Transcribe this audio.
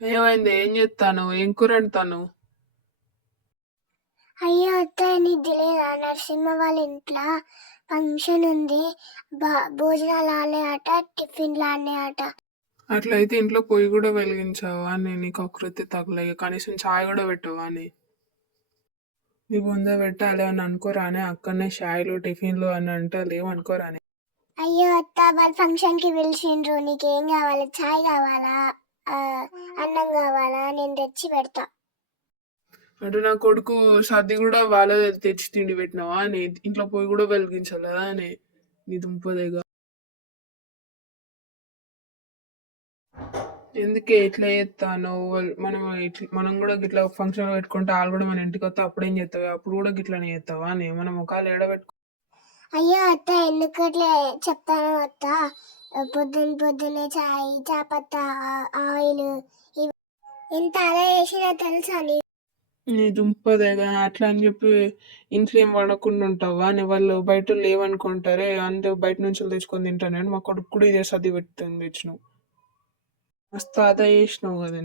ఏమైంది? ఏం జేత్తానవు? ఏం కూర వండుతానవు? అయ్యో అత్తయ్య నీకు తెలియదా నరసింహ వాళ్ళ ఇంట్లో ఫంక్షన్ ఉంది. భోజనాలు ఆడే ఆట టిఫిన్లు ఆడే ఆట. అట్లయితే ఇంట్లో పొయ్యి కూడా వెలిగించావా అని నీకు ఆకృతి తగలయ్య కనీసం చాయ్ కూడా పెట్టవా అని నీ ముందే పెట్టాలి అని అనుకోరానే అక్కడనే చాయ్లు టిఫిన్లు అని అంటే లేవు అనుకోరానే. అయ్యో అత్త వాళ్ళ ఫంక్షన్కి పిలిచిండ్రు, నీకేం కావాలి? చాయ్ కావాలా, ఆ, అన్నం కావాలా? నేను తెచ్చి పెడతా. అంటే నా కొడుకు సర్ది కూడా వాళ్ళే తెచ్చి తిండి పెట్టినావా అని ఇంట్లో పొయ్యి కూడా వెలిగించాలి అని నీ దుంపదేగా. ఎందుకే ఇట్లా చేస్తాను? మనం కూడా గిట్లా ఫంక్షన్ పెట్టుకుంటే వాళ్ళు కూడా మన ఇంటికి వస్తే అప్పుడేం చేస్తావు? అప్పుడు కూడా గిట్లనే చేస్తావా అని మనం ముఖాలు ఏడబెట్టుకో. అయ్యో అత్త ఎందుకట్లే చెప్తాను అత్త. పొద్దున్నే చాయ్ చాపత్తా ఆయిల్ ఎంత అలా చేసినా తెలుసా నీ? నీ దుంపదేగా అట్లా అని చెప్పి ఇంట్లో ఏం వండకుండా ఉంటావా అని వాళ్ళు బయట లేవనుకుంటారే అంటే బయట నుంచి తెచ్చుకొని తింటాను. మా కొడుకు కూడా ఇదే సర్ది పెట్టుకొని తెచ్చినావు. మస్తు ఆదా చేసినావు కదా.